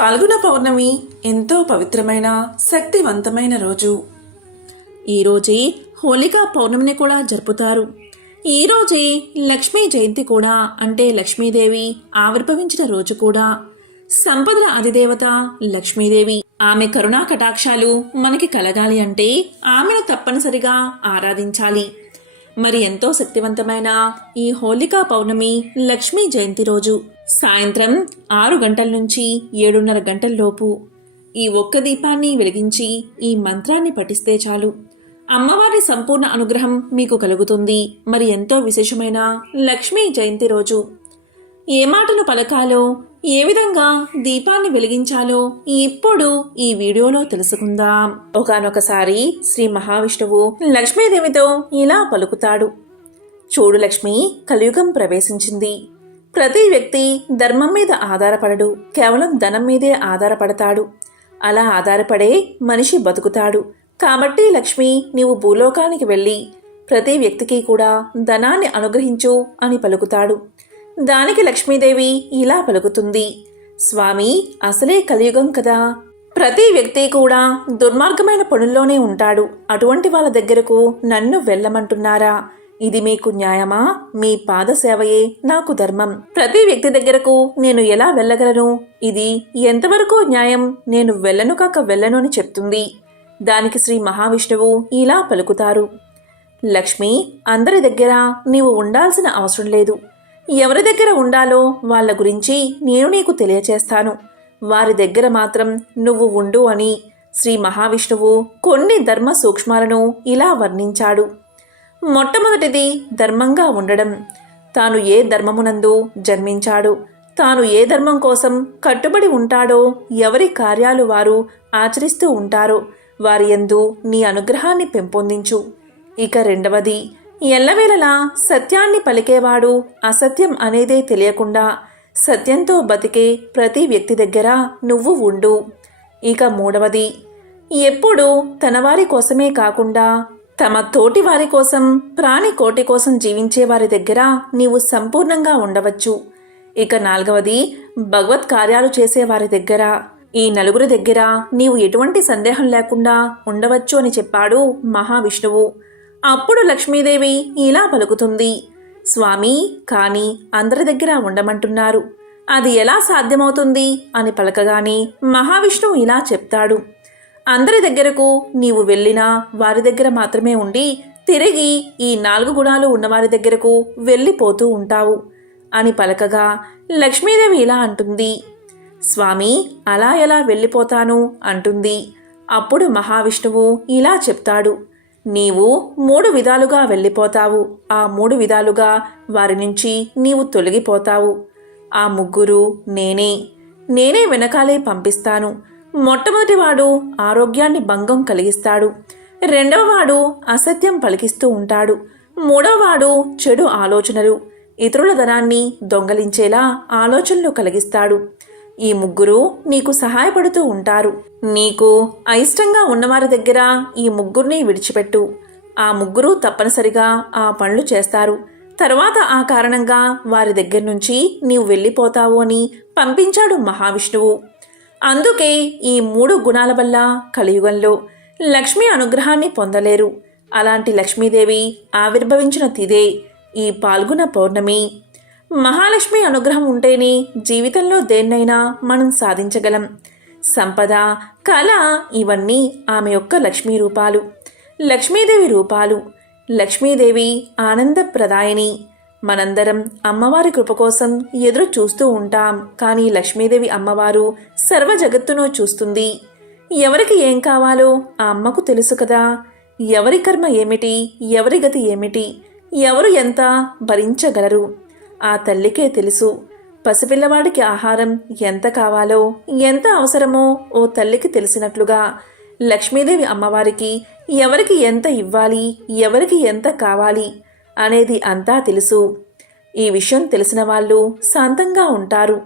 పాల్గొన పౌర్ణమి ఎంతో పవిత్రమైన శక్తివంతమైన రోజు. ఈరోజే హోలికా పౌర్ణమిని కూడా జరుపుతారు. ఈరోజే లక్ష్మీ జయంతి కూడా అంటే లక్ష్మీదేవి ఆవిర్భవించిన రోజు కూడా. సంపదల అధిదేవత లక్ష్మీదేవి. ఆమె కరుణా కటాక్షాలు మనకి కలగాలి అంటే ఆమెను తప్పనిసరిగా ఆరాధించాలి. మరి ఎంతో శక్తివంతమైన ఈ హోళికా పౌర్ణమి లక్ష్మీ జయంతి రోజు. సాయంత్రం ఆరు గంటల నుంచి ఏడున్నర గంటల లోపు ఈ ఒక్క దీపాన్ని వెలిగించి ఈ మంత్రాన్ని పఠిస్తే చాలు. అమ్మవారి సంపూర్ణ అనుగ్రహం మీకు కలుగుతుంది. మరి ఎంతో విశేషమైన లక్ష్మీ జయంతి రోజు. ఏ మాటలు పలకాలో ఏ విధంగా దీపాన్ని వెలిగించాలో ఇప్పుడు ఈ వీడియోలో తెలుసుకుందాం. ఒకనొకసారి శ్రీ మహావిష్ణువు లక్ష్మీదేవితో ఇలా పలుకుతాడు. చూడు లక్ష్మి కలియుగం ప్రవేశించింది. ప్రతి వ్యక్తి ధర్మం మీద ఆధారపడడు. కేవలం ధనం మీదే ఆధారపడతాడు. అలా ఆధారపడే మనిషి బతుకుతాడు. కాబట్టి లక్ష్మి నీవు భూలోకానికి వెళ్ళి ప్రతి వ్యక్తికి కూడా ధనాన్ని అనుగ్రహించు అని పలుకుతాడు. దానికి లక్ష్మీదేవి ఇలా పలుకుతుంది. స్వామి అసలే కలియుగం కదా. ప్రతి వ్యక్తి కూడా దుర్మార్గమైన పనుల్లోనే ఉంటాడు. అటువంటి వాళ్ళ దగ్గరకు నన్ను వెళ్ళమంటున్నారా? ఇది మీకు న్యాయమా? మీ పాదసేవయే నాకు ధర్మం. ప్రతి వ్యక్తి దగ్గరకు నేను ఎలా వెళ్ళగలను? ఇది ఎంతవరకు న్యాయం? నేను వెళ్ళను కాక వెళ్ళను అని చెప్తుంది. దానికి శ్రీ మహావిష్ణువు ఇలా పలుకుతారు. లక్ష్మి అందరి దగ్గర నీవు ఉండాల్సిన అవసరం లేదు. ఎవరి దగ్గర ఉండాలో వాళ్ళ గురించి నేను నీకు తెలియచేస్తాను. వారి దగ్గర మాత్రం నువ్వు ఉండు అని శ్రీ మహావిష్ణువు కొన్ని ధర్మ సూక్ష్మాలను ఇలా వర్ణించాడు. మొట్టమొదటిది ధర్మంగా ఉండడం. తాను ఏ ధర్మమునందు జన్మించాడు? తాను ఏ ధర్మం కోసం కట్టుబడి ఉంటాడో ఎవరి కార్యాలు వారు ఆచరిస్తూ ఉంటారో వారి ఎందు నీ అనుగ్రహాన్ని పెంపొందించు. ఇక రెండవది ఎల్లవేళలా సత్యాన్ని పలికేవాడు అసత్యం అనేదే తెలియకుండా సత్యంతో బతికే ప్రతి వ్యక్తి దగ్గర నువ్వు ఉండు. ఇక మూడవది ఎప్పుడు తనవారి కోసమే కాకుండా తమ తోటి వారి కోసం ప్రాణి కోటి కోసం జీవించే వారి దగ్గర నీవు సంపూర్ణంగా ఉండవచ్చు. ఇక నాలుగవది భగవత్ కార్యాలు చేసే వారి దగ్గర. ఈ నలుగురి దగ్గర నీవు ఎటువంటి సందేహం లేకుండా ఉండవచ్చు అని చెప్పాడు మహావిష్ణువు. అప్పుడు లక్ష్మీదేవి ఇలా పలుకుతుంది. స్వామి కాని అందరి దగ్గర ఉండమంటున్నారు. అది ఎలా సాధ్యమవుతుంది అని పలకగానే మహావిష్ణువు ఇలా చెప్తాడు. అందరి దగ్గరకు నీవు వెళ్ళినా వారి దగ్గర మాత్రమే ఉండి తిరిగి ఈ నాలుగు గుణాలు ఉన్నవారి దగ్గరకు వెళ్ళిపోతూ ఉంటావు అని పలకగా లక్ష్మీదేవి ఇలా అంటుంది. స్వామి అలా ఎలా వెళ్ళిపోతాను? అంటుంది. అప్పుడు మహావిష్ణువు ఇలా చెప్తాడు. నీవు మూడు విధాలుగా వెళ్ళిపోతావు. ఆ మూడు విధాలుగా వారి నుంచి నీవు తొలగిపోతావు. ఆ ముగ్గురు నేనే. నేనే వెనకాలే పంపిస్తాను. మొట్టమొదటివాడు ఆరోగ్యాన్ని భంగం కలిగిస్తాడు. రెండవవాడు అసత్యం పలికిస్తూ ఉంటాడు. మూడవవాడు చెడు ఆలోచనలు ఇతరుల ధనాన్ని దొంగలించేలా ఆలోచనలు కలిగిస్తాడు. ఈ ముగ్గురు నీకు సహాయపడుతూ ఉంటారు. నీకు అయిష్టంగా ఉన్నవారి దగ్గర ఈ ముగ్గురిని విడిచిపెట్టు. ఆ ముగ్గురు తప్పనిసరిగా ఆ పనులు చేస్తారు. తర్వాత ఆ కారణంగా వారి దగ్గర నుంచి నీవు వెళ్ళిపోతావు అని పంపించాడు మహావిష్ణువు. అందుకే ఈ మూడు గుణాల వల్ల కలియుగంలో లక్ష్మి అనుగ్రహాన్ని పొందలేరు. అలాంటి లక్ష్మీదేవి ఆవిర్భవించిన తిదే ఈ పాల్గొన పౌర్ణమి. మహాలక్ష్మి అనుగ్రహం ఉంటేనే జీవితంలో దేన్నైనా మనం సాధించగలం. సంపద కళ ఇవన్నీ ఆమె యొక్క లక్ష్మీ రూపాలు. లక్ష్మీదేవి రూపాలు. లక్ష్మీదేవి ఆనందప్రదాయని మనందరం అమ్మవారి కృప కోసం ఎదురు చూస్తూ ఉంటాం. కానీ లక్ష్మీదేవి అమ్మవారు సర్వ జగత్తును చూస్తుంది. ఎవరికి ఏం కావాలో ఆ అమ్మకు తెలుసు కదా. ఎవరి కర్మ ఏమిటి? ఎవరి గతి ఏమిటి? ఎవరు ఎంత భరించగలరు? ఆ తల్లికే తెలుసు. పసిపిల్లవాడికి ఆహారం ఎంత కావాలో ఎంత అవసరమో ఓ తల్లికి తెలిసినట్లుగా లక్ష్మీదేవి అమ్మవారికి ఎవరికి ఎంత ఇవ్వాలి ఎవరికి ఎంత కావాలి అనేది అంతా తెలుసు. ఈ విషయం తెలిసిన వాళ్ళు శాంతంగా ఉంటారు.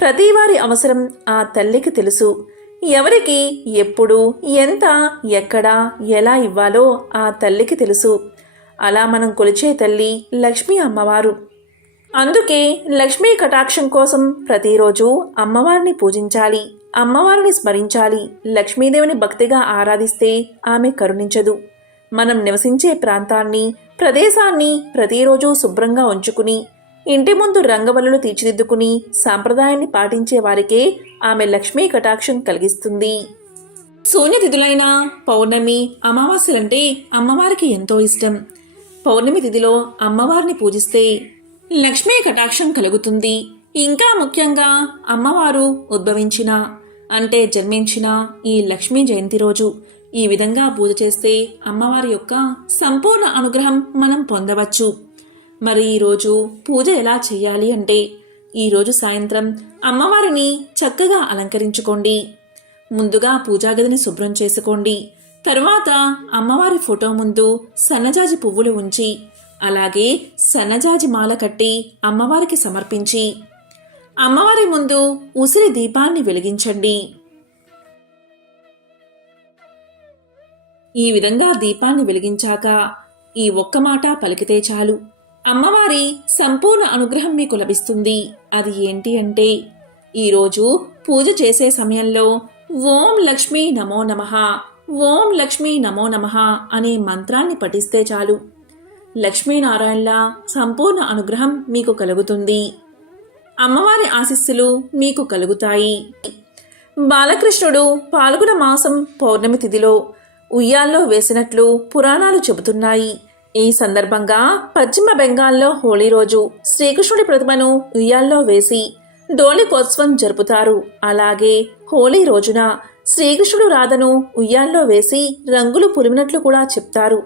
ప్రతివారి అవసరం ఆ తల్లికి తెలుసు. ఎవరికి ఎప్పుడు ఎంత ఎక్కడ ఎలా ఇవ్వాలో ఆ తల్లికి తెలుసు. అలా మనం కొలిచే తల్లి లక్ష్మీ అమ్మవారు. అందుకే లక్ష్మీ కటాక్షం కోసం ప్రతిరోజు అమ్మవారిని పూజించాలి. అమ్మవారిని స్మరించాలి. లక్ష్మీదేవిని భక్తిగా ఆరాధిస్తే ఆమె కరుణించదు. మనం నివసించే ప్రాంతాన్ని ప్రదేశాన్ని ప్రతిరోజు శుభ్రంగా ఉంచుకుని ఇంటి ముందు రంగవల్లులు తీర్చిదిద్దుకుని సాంప్రదాయాన్ని పాటించే వారికే ఆమె లక్ష్మీ కటాక్షం కలిగిస్తుంది. శూన్యతిథులైన పౌర్ణమి అమావాస్యలంటే అమ్మవారికి ఎంతో ఇష్టం. పౌర్ణమి తిథిలో అమ్మవారిని పూజిస్తే లక్ష్మీ కటాక్షం కలుగుతుంది. ఇంకా ముఖ్యంగా అమ్మవారు ఉద్భవించిన అంటే జన్మించిన ఈ లక్ష్మీ జయంతి రోజు ఈ విధంగా పూజ చేస్తే అమ్మవారి యొక్క సంపూర్ణ అనుగ్రహం మనం పొందవచ్చు. మరి ఈరోజు పూజ ఎలా చేయాలి అంటే ఈరోజు సాయంత్రం అమ్మవారిని చక్కగా అలంకరించుకోండి. ముందుగా పూజా గదిని శుభ్రం చేసుకోండి. తర్వాత అమ్మవారి ఫోటో ముందు సన్నజాజి పువ్వులు ఉంచి అలాగే సన్నజాజి మాల కట్టి అమ్మవారికి సమర్పించి అమ్మవారి ముందు ఉసిరి దీపాన్ని వెలిగించండి. ఈ విధంగా దీపాన్ని వెలిగించాక ఈ ఒక్క మాట పలికితే చాలు. అమ్మవారి సంపూర్ణ అనుగ్రహం మీకు లభిస్తుంది. అది ఏంటి అంటే ఈరోజు పూజ చేసే సమయంలో ఓం లక్ష్మీ నమో నమః ఓం లక్ష్మీ నమో నమః అనే మంత్రాన్ని పఠిస్తే చాలు. లక్ష్మీనారాయణల సంపూర్ణ అనుగ్రహం మీకు కలుగుతుంది. అమ్మవారి ఆశీస్సులు మీకు కలుగుతాయి. బాలకృష్ణుడు పాల్గొన మాసం పౌర్ణమి తిథిలో ఉయ్యాల్లో వేసినట్లు పురాణాలు చెబుతున్నాయి. ఈ సందర్భంగా పశ్చిమ బెంగాల్లో హోళీ రోజు శ్రీకృష్ణుడి ప్రతిమను ఉయ్యాల్లో వేసి డోలికోత్సవం జరుపుతారు. అలాగే హోళీ రోజున శ్రీకృష్ణుడు రాధను ఉయ్యాల్లో వేసి రంగులు పులిమినట్లు కూడా చెప్తారు.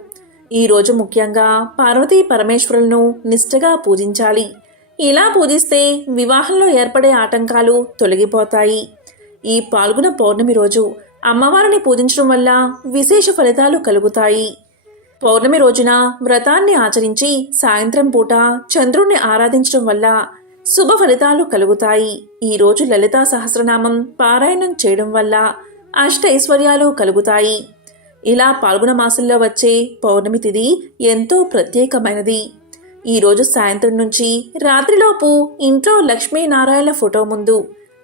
ఈ రోజు ముఖ్యంగా పార్వతీ పరమేశ్వరులను నిష్ఠగా పూజించాలి. ఇలా పూజిస్తే వివాహంలో ఏర్పడే ఆటంకాలు తొలగిపోతాయి. ఈ పాల్గొన పౌర్ణమి రోజు అమ్మవారిని పూజించడం వల్ల విశేష ఫలితాలు కలుగుతాయి. పౌర్ణమి రోజున వ్రతాన్ని ఆచరించి సాయంత్రం పూట చంద్రుణ్ణి ఆరాధించడం వల్ల శుభ ఫలితాలు కలుగుతాయి. ఈరోజు లలితా సహస్రనామం పారాయణం చేయడం వల్ల అష్ట ఐశ్వర్యాలు కలుగుతాయి. ఇలా పాల్గొన మాసంలో వచ్చే పౌర్ణమి తిథి ఎంతో ప్రత్యేకమైనది. ఈరోజు సాయంత్రం నుంచి రాత్రిలోపు ఇంట్లో లక్ష్మీనారాయణ ఫోటో ముందు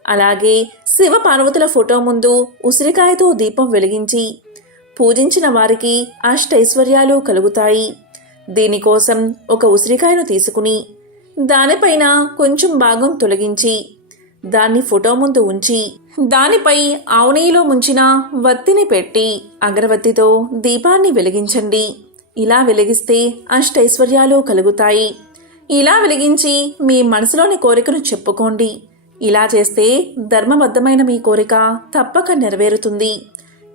అలాగే శివ పార్వతుల ఫోటో ముందు ఉసిరికాయతో దీపం వెలిగించి పూజించిన వారికి అష్టైశ్వర్యాలు కలుగుతాయి. దీనికోసం ఒక ఉసిరికాయను తీసుకుని దానిపైన కొంచెం భాగం తొలగించి దాన్ని ఫోటో ముందు ఉంచి దానిపై ఆవు ముంచిన వత్తిని పెట్టి అగరవత్తితో దీపాన్ని వెలిగించండి. ఇలా వెలిగిస్తే అష్టైశ్వర్యాలు కలుగుతాయి. ఇలా వెలిగించి మీ మనసులోని కోరికను చెప్పుకోండి. ఇలా చేస్తే ధర్మబద్ధమైన మీ కోరిక తప్పక నెరవేరుతుంది.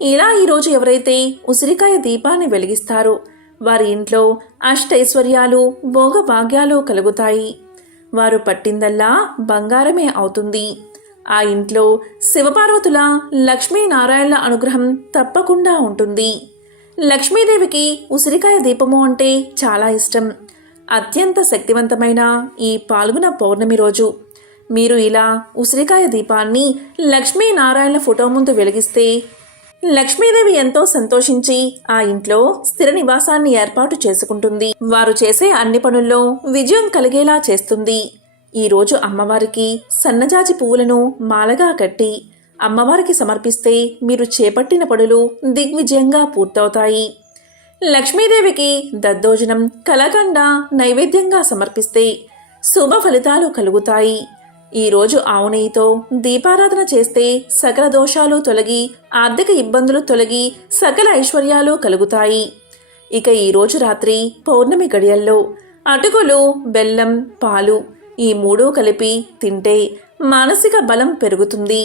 ఇలా ఈరోజు ఎవరైతే ఉసిరికాయ దీపాన్ని వెలిగిస్తారో వారి ఇంట్లో అష్టైశ్వర్యాలు భోగభాగ్యాలు కలుగుతాయి. వారు పట్టిందల్లా బంగారమే అవుతుంది. ఆ ఇంట్లో శివపార్వతుల లక్ష్మీనారాయణల అనుగ్రహం తప్పకుండా ఉంటుంది. లక్ష్మీదేవికి ఉసిరికాయ దీపము అంటే చాలా ఇష్టం. అత్యంత శక్తివంతమైన ఈ పాల్గొన పౌర్ణమి రోజు మీరు ఇలా ఉసిరికాయ దీపాన్ని లక్ష్మీనారాయణ ఫోటో ముందు వెలిగిస్తే లక్ష్మీదేవి ఎంతో సంతోషించి ఆ ఇంట్లో స్థిర నివాసాన్ని ఏర్పాటు చేసుకుంటుంది. వారు చేసే అన్ని పనుల్లో విజయం కలిగేలా చేస్తుంది. ఈరోజు అమ్మవారికి సన్నజాజి పువ్వులను మాలగా కట్టి అమ్మవారికి సమర్పిస్తే మీరు చేపట్టిన పనులు దిగ్విజయంగా పూర్తవుతాయి. లక్ష్మీదేవికి దద్దోజనం కలకండ నైవేద్యంగా సమర్పిస్తే శుభ ఫలితాలు కలుగుతాయి. ఈరోజు ఆవునయ్యితో దీపారాధన చేస్తే సకల దోషాలు తొలగి ఆర్థిక ఇబ్బందులు తొలగి సకల ఐశ్వర్యాలు కలుగుతాయి. ఇక ఈరోజు రాత్రి పౌర్ణమి గడియల్లో అటుకులు బెల్లం పాలు ఈ మూడు కలిపి తింటే మానసిక బలం పెరుగుతుంది.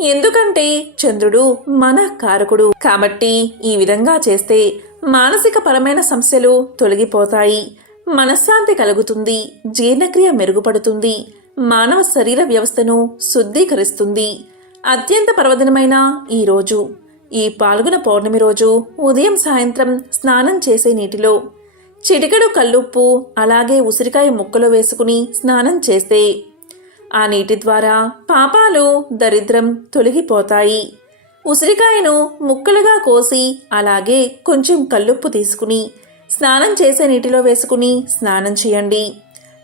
ఎందుకంటే చంద్రుడు మన కారకుడు. కాబట్టి ఈ విధంగా చేస్తే మానసిక పరమైన సమస్యలు తొలగిపోతాయి. మనశ్శాంతి కలుగుతుంది. జీర్ణక్రియ మెరుగుపడుతుంది. మానవ శరీర వ్యవస్థను శుద్ధీకరిస్తుంది. అత్యంత పర్వదినమైన ఈ రోజు. ఈ పాల్గొన పౌర్ణమి రోజు ఉదయం సాయంత్రం స్నానం చేసే నీటిలో చిటికెడు కల్లుప్పు అలాగే ఉసిరికాయ ముక్కలు వేసుకుని స్నానం చేస్తే ఆ నీటి ద్వారా పాపాలు దరిద్రం తొలగిపోతాయి. ఉసిరికాయను ముక్కలుగా కోసి అలాగే కొంచెం కల్లుప్పు తీసుకుని స్నానం చేసే నీటిలో వేసుకుని స్నానం చేయండి.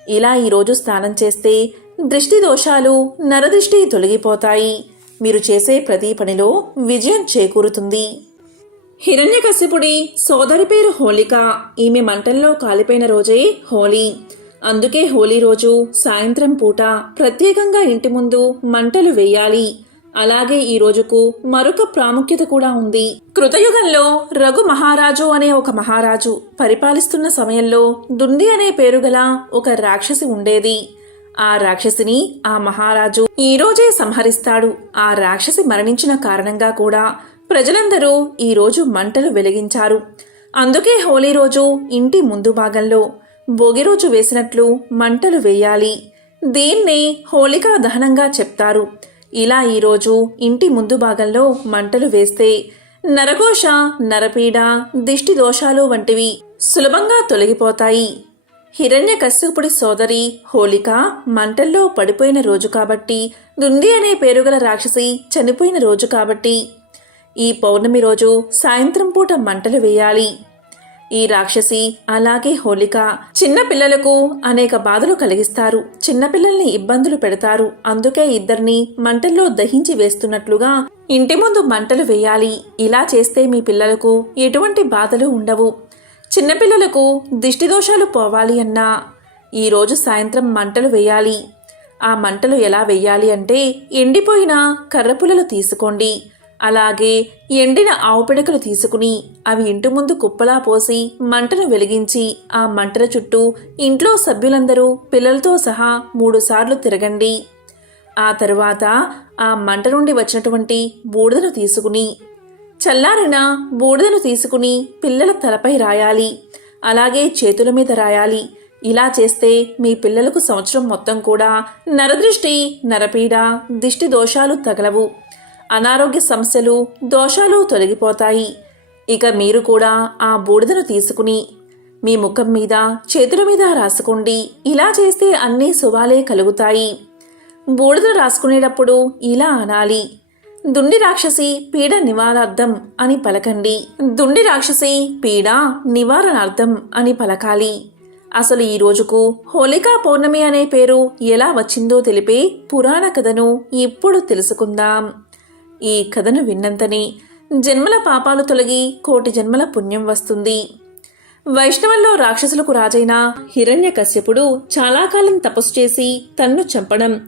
ఇలా ఈరోజు స్నానం చేస్తే దృష్టి దోషాలు నరదృష్టి తొలగిపోతాయి. మీరు చేసే ప్రతి పనిలో విజయం చేకూరుతుంది. హిరణ్యకశ్యపుడి సోదరి పేరు హోళిక. ఈమె మంటల్లో కాలిపోయిన రోజే హోలీ అందుకే హోలీ రోజు సాయంత్రం పూట ప్రత్యేకంగా ఇంటి ముందు మంటలు వేయాలి. అలాగే ఈ రోజుకు మరొక ప్రాముఖ్యత కూడా ఉంది. కృతయుగంలో రఘు మహారాజు అనే ఒక మహారాజు పరిపాలిస్తున్న సమయంలో దుండి అనే పేరు గల ఒక రాక్షసి ఉండేది. ఆ రాక్షసిని ఆ మహారాజు ఈ రోజే సంహరిస్తాడు. ఆ రాక్షసి మరణించిన కారణంగా కూడా ప్రజలందరూ ఈ రోజు మంటలు వెలిగించారు. అందుకే హోలీ రోజు ఇంటి ముందు భాగంలో భోగి రోజు వేసినట్లు మంటలు వేయాలి. దీన్నే హోళికా దహనంగా చెప్తారు. ఇలా ఈరోజు ఇంటి ముందు భాగంలో మంటలు వేస్తే నరఘోష నరపీడ దిష్టి దోషాలు వంటివి సులభంగా తొలగిపోతాయి. హిరణ్య కశ్యపుడి సోదరి హోళిక మంటల్లో పడిపోయిన రోజు కాబట్టి దుంది అనే పేరుగల రాక్షసి చనిపోయిన రోజు కాబట్టి. ఈ పౌర్ణమి రోజు సాయంత్రం పూట మంటలు వేయాలి. ఈ రాక్షసి అలాగే హోలిక చిన్నపిల్లలకు అనేక బాధలు కలిగిస్తారు. చిన్నపిల్లల్ని ఇబ్బందులు పెడతారు. అందుకే ఇద్దరిని మంటల్లో దహించి వేస్తున్నట్లుగా ఇంటి ముందు మంటలు వేయాలి. ఇలా చేస్తే మీ పిల్లలకు ఎటువంటి బాధలు ఉండవు. చిన్నపిల్లలకు దిష్టిదోషాలు పోవాలి అన్నా. ఈరోజు సాయంత్రం మంటలు వేయాలి. ఆ మంటలు ఎలా వేయాలి అంటే ఎండిపోయిన కర్రపుల్లలు తీసుకోండి. అలాగే ఎండిన ఆవు పిడకలు తీసుకుని అవి ఇంటి ముందు కుప్పలా పోసి మంటను వెలిగించి ఆ మంటల చుట్టూ ఇంట్లో సభ్యులందరూ పిల్లలతో సహా మూడుసార్లు తిరగండి. ఆ తరువాత ఆ మంట నుండి వచ్చినటువంటి బూడిదను తీసుకుని చల్లారిన బూడిదను తీసుకుని పిల్లల తలపై రాయాలి. అలాగే చేతుల మీద రాయాలి. ఇలా చేస్తే మీ పిల్లలకు సంవత్సరం మొత్తం కూడా నరదృష్టి నరపీడ దిష్టి దోషాలు తగలవు. అనారోగ్య సమస్యలు దోషాలు తొలగిపోతాయి. ఇక మీరు కూడా ఆ బూడిదను తీసుకుని మీ ముఖం మీద చేతుల మీద రాసుకోండి. ఇలా చేస్తే అన్ని శుభాలే కలుగుతాయి. బూడిద రాసుకునేటప్పుడు ఇలా అనాలి. దుండి రాక్షసి పీడ నివారార్థం అని పలకండి. దుండి రాక్షసి పీడ నివారణార్థం అని పలకాలి. అసలు ఈ రోజుకు హోళికా పౌర్ణమి అనే పేరు ఎలా వచ్చిందో తెలిపే పురాణ కథను ఇప్పుడు తెలుసుకుందాం. ఈ కథను విన్నంతనే జన్మల పాపాలు తొలగి కోటి జన్మల పుణ్యం వస్తుంది. వైష్ణవంలో రాక్షసులకు రాజైన హిరణ్యకశ్యపుడు చాలా కాలం తపస్సు చేసి తన్ను చంపడం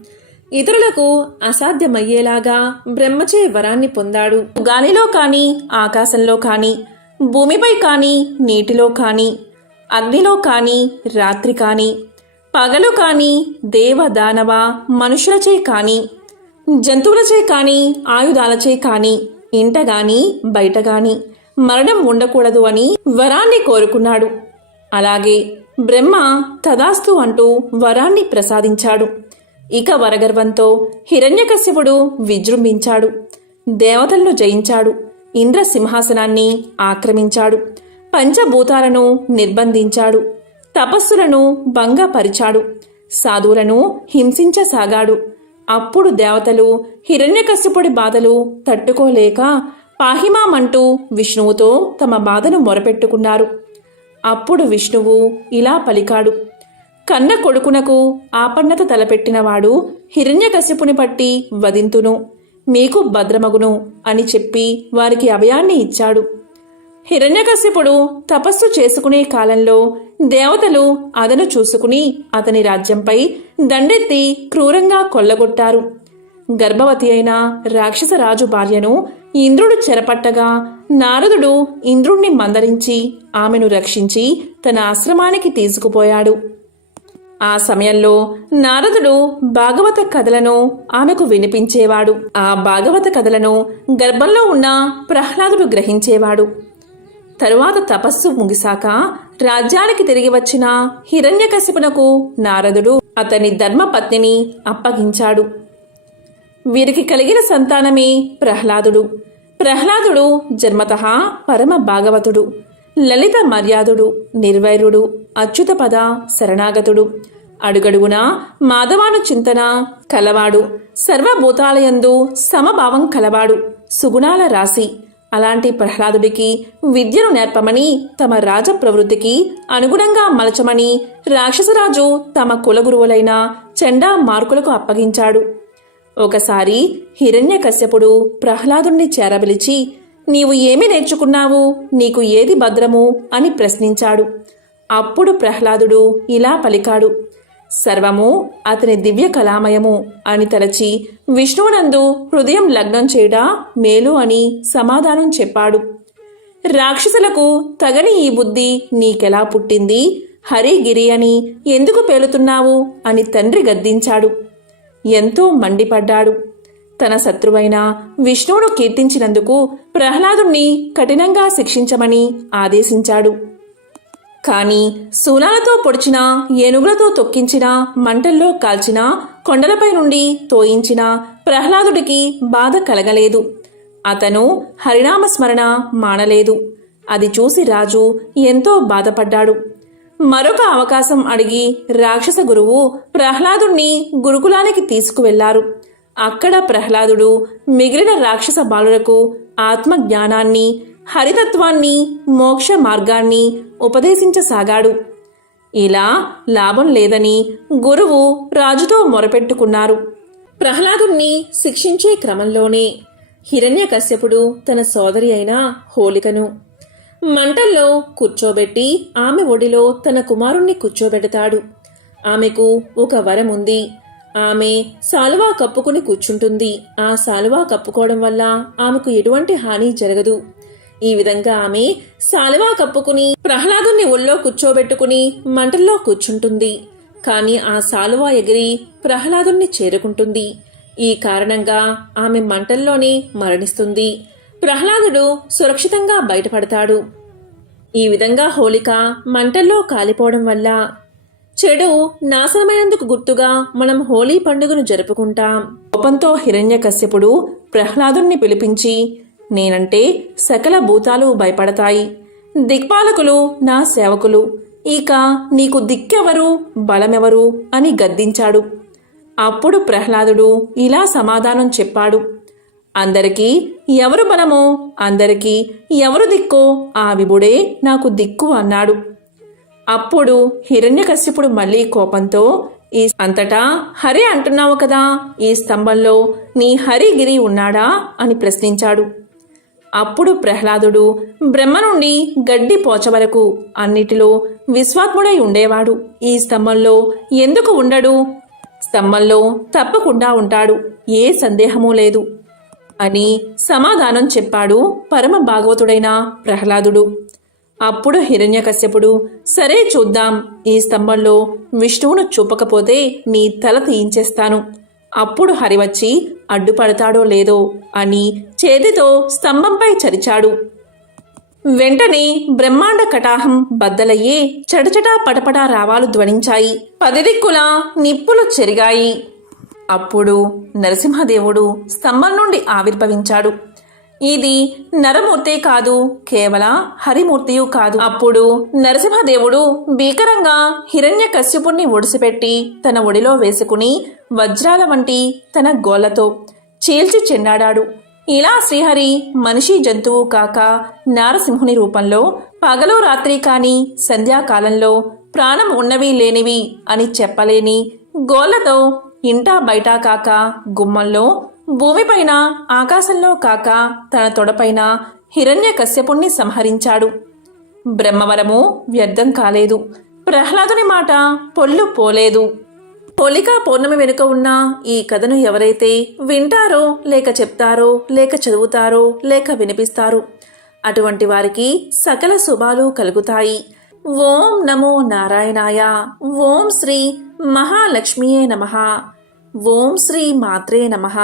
ఇతరులకు అసాధ్యమయ్యేలాగా బ్రహ్మచే వరాన్ని పొందాడు. గాలిలో కాని ఆకాశంలో కాని భూమిపై కాని నీటిలో కాని అగ్నిలో కాని రాత్రి కాని పగలు కాని దేవ దానవ మనుషులచే కాని జంతువులచే కాని ఆయుధాలచే కాని ఇంట గాని బయట గాని మరణం ఉండకూడదు అని వరాన్ని కోరుకున్నాడు. అలాగే బ్రహ్మ తదాస్తు అంటూ వరాన్ని ప్రసాదించాడు. ఇక వరగర్వంతో హిరణ్యకశ్యపుడు విజృంభించాడు. దేవతలను జయించాడు. ఇంద్ర సింహాసనాన్ని ఆక్రమించాడు. పంచభూతాలను నిర్బంధించాడు. తపస్సులను భంగపరిచాడు. సాధువులను హింసించసాగాడు. అప్పుడు దేవతలు హిరణ్యకశ్యపుడి బాధలు తట్టుకోలేక పాహిమామంటూ విష్ణువుతో తమ బాధను మొరపెట్టుకున్నారు. అప్పుడు విష్ణువు ఇలా పలికాడు. కన్న కొడుకునకు ఆపన్నత తలపెట్టినవాడు హిరణ్యకశ్యపుని పట్టి వదింతును మీకు భద్రమగును అని చెప్పి వారికి అభయాన్ని ఇచ్చాడు. హిరణ్యకశ్యపుడు తపస్సు చేసుకునే కాలంలో దేవతలు అదను చూసుకుని అతని రాజ్యంపై దండెత్తి క్రూరంగా కొల్లగొట్టారు. గర్భవతి అయిన రాక్షసరాజు భార్యను ఇంద్రుడు చెరపట్టగా నారదుడు ఇంద్రుణ్ణి మందరించి ఆమెను రక్షించి తన ఆశ్రమానికి తీసుకుపోయాడు. ఆ సమయంలో నారదుడు భాగవత కథలను ఆమెకు వినిపించేవాడు. ఆ భాగవత కథలను గర్భంలో ఉన్న ప్రహ్లాదుడు గ్రహించేవాడు. తరువాత తపస్సు ముగిశాక రాజ్యానికి తిరిగి వచ్చిన హిరణ్యకశిపునకు నారదుడు అతని ధర్మపత్నిని అప్పగించాడు. వీరికి కలిగిన సంతానమే ప్రహ్లాదుడు. ప్రహ్లాదుడు జన్మత పరమ భాగవతుడు. లలిత మర్యాదుడు నిర్వైరుడు అచ్యుతపద శరణాగతుడు. అడుగడుగున మాధవాను చింతన కలవాడు సర్వభూతాలయందు సమభావం కలవాడు సుగుణాల రాశి. అలాంటి ప్రహ్లాదుడికి విద్యను నేర్పమని తమ రాజ ప్రవృత్తికి అనుగుణంగా మలచమని రాక్షసరాజు తమ కులగురువులైన చెండా మార్కులకు అప్పగించాడు. ఒకసారి హిరణ్యకశ్యపుడు ప్రహ్లాదుణ్ణి చేరబిలిచి నీవు ఏమి నేర్చుకున్నావు? నీకు ఏది భద్రము? అని ప్రశ్నించాడు. అప్పుడు ప్రహ్లాదుడు ఇలా పలికాడు. సర్వము అతని దివ్య కళామయము అని తలచి విష్ణువునందు హృదయం లగ్నం చేయడా మేలు అని సమాధానం చెప్పాడు. రాక్షసులకు తగని ఈ బుద్ధి నీకెలా పుట్టింది? హరి గిరి అని ఎందుకు పేలుతున్నావు? అని తండ్రి గద్దించాడు. ఎంతో మండిపడ్డాడు. తన శత్రువైన విష్ణువును కీర్తించినందుకు ప్రహ్లాదుణ్ణి కఠినంగా శిక్షించమని ఆదేశించాడు. కాని శూలాలతో పొడిచిన ఏనుగులతో తొక్కించిన మంటల్లో కాల్చిన కొండలపై నుండి తోయించిన ప్రహ్లాదుడికి బాధ కలగలేదు. అతను హరినామస్మరణ మానలేదు. అది చూసి రాజు ఎంతో బాధపడ్డాడు. మరొక అవకాశం అడిగి రాక్షస గురువు ప్రహ్లాదుణ్ణి గురుకులానికి తీసుకువెళ్ళారు. అక్కడ ప్రహ్లాదుడు మిగిలిన రాక్షస బాలులకు ఆత్మజ్ఞానాన్ని హరితత్వాన్ని మోక్ష మార్గాన్ని ఉపదేశించసాగాడు. ఇలా లాభం లేదని గురువు రాజుతో మొరపెట్టుకున్నారు. ప్రహ్లాదుణ్ణి శిక్షించే క్రమంలోనే హిరణ్యకశ్యపుడు తన సోదరి అయిన హోలికను మంటల్లో కూర్చోబెట్టి ఆమె ఒడిలో తన కుమారుణ్ణి కూర్చోబెడతాడు. ఆమెకు ఒక వరం ఉంది ఆమె సాలువా కప్పుకుని కూర్చుంటుంది. ఆ సాలువా కప్పుకోవడం వల్ల ఆమెకు ఎటువంటి హాని జరగదు. ఈ విధంగా ఆమె సాలువా కప్పుకుని ప్రహ్లాదుని ఒళ్ళో కూర్చోబెట్టుకుని మంటల్లో కూర్చుంటుంది. కానీ ఆ సాలువా ఎగిరి ప్రహ్లాదుని చేరుకుంటుంది. ఈ కారణంగా ఆమె మంటల్లోనే మరణిస్తుంది. ప్రహ్లాదుడు సురక్షితంగా బయటపడతాడు. ఈ విధంగా హోలిక మంటల్లో కాలిపోవడం వల్ల చెడు నాశనమైనందుకు గుర్తుగా మనం హోలీ పండుగను జరుపుకుంటాం. కోపంతో హిరణ్యకశ్యపుడు ప్రహ్లాదుణ్ణి పిలిపించి నేనంటే సకల భూతాలు భయపడతాయి. దిక్పాలకులు నా సేవకులు ఇక నీకు దిక్కెవరు బలమెవరు అని గద్దించాడు. అప్పుడు ప్రహ్లాదుడు ఇలా సమాధానం చెప్పాడు. అందరికీ ఎవరు బలమో అందరికీ ఎవరు దిక్కో ఆ విభుడే నాకు దిక్కు అన్నాడు. అప్పుడు హిరణ్యకశ్యపుడు మళ్ళీ కోపంతో ఈ అంతటా హరి అంటున్నావు కదా ఈ స్తంభంలో నీ హరిగిరి ఉన్నాడా? అని ప్రశ్నించాడు. అప్పుడు ప్రహ్లాదుడు బ్రహ్మ నుండి గడ్డి పోచ వరకు అన్నిటిలో విశ్వాత్ముడై ఉండేవాడు. ఈ స్తంభంలో ఎందుకు ఉండడు? స్తంభంలో తప్పకుండా ఉంటాడు. ఏ సందేహమూ లేదు. అని సమాధానం చెప్పాడు పరమ భాగవతుడైన ప్రహ్లాదుడు. అప్పుడు హిరణ్యకశ్యపుడు సరే చూద్దాం ఈ స్తంభంలో విష్ణువును చూపకపోతే నీ తల తీయించేస్తాను. అప్పుడు హరి వచ్చి అడ్డుపడతాడో లేదో అని చేతితో స్తంభంపై చరిచాడు. వెంటనే బ్రహ్మాండ కటాహం బద్దలయ్యే చటచటా పటపటా రావాలు ధ్వనించాయి. పదిదిక్కులా నిప్పులు చెరిగాయి. అప్పుడు నరసింహదేవుడు స్తంభం నుండి ఆవిర్భవించాడు. ఇది నరమూర్తే కాదు కేవల హరిమూర్తియు కాదు. అప్పుడు నరసింహదేవుడు భీకరంగా హిరణ్య కశ్యపుణ్ణి ఒడిసిపెట్టి తన ఒడిలో వేసుకుని వజ్రాల వంటి తన గోళ్ళతో చీల్చి చెండాడాడు ఇలా శ్రీహరి మనిషి జంతువు కాక నారసింహుని రూపంలో పగలు రాత్రి కాని సంధ్యాకాలంలో ప్రాణం ఉన్నవి లేనివి అని చెప్పలేని గోళ్ళతో ఇంటా బయటా కాక గుమ్మంలో భూమిపైన ఆకాశంలో కాక తన తొడపైన హిరణ్య కశ్యపుణ్ణి సంహరించాడు. బ్రహ్మవరము వ్యర్థం కాలేదు. ప్రహ్లాదుని మాట పొల్లు పోలేదు. పోలికా పౌర్ణమి వెనుక ఉన్న ఈ కథను ఎవరైతే వింటారో లేక చెప్తారో లేక చదువుతారో లేక వినిపిస్తారు అటువంటి వారికి సకల శుభాలు కలుగుతాయి. ఓం నమో నారాయణాయ. ఓం శ్రీ మహాలక్ష్మియే నమః. ఓం శ్రీ మాత్రే నమః.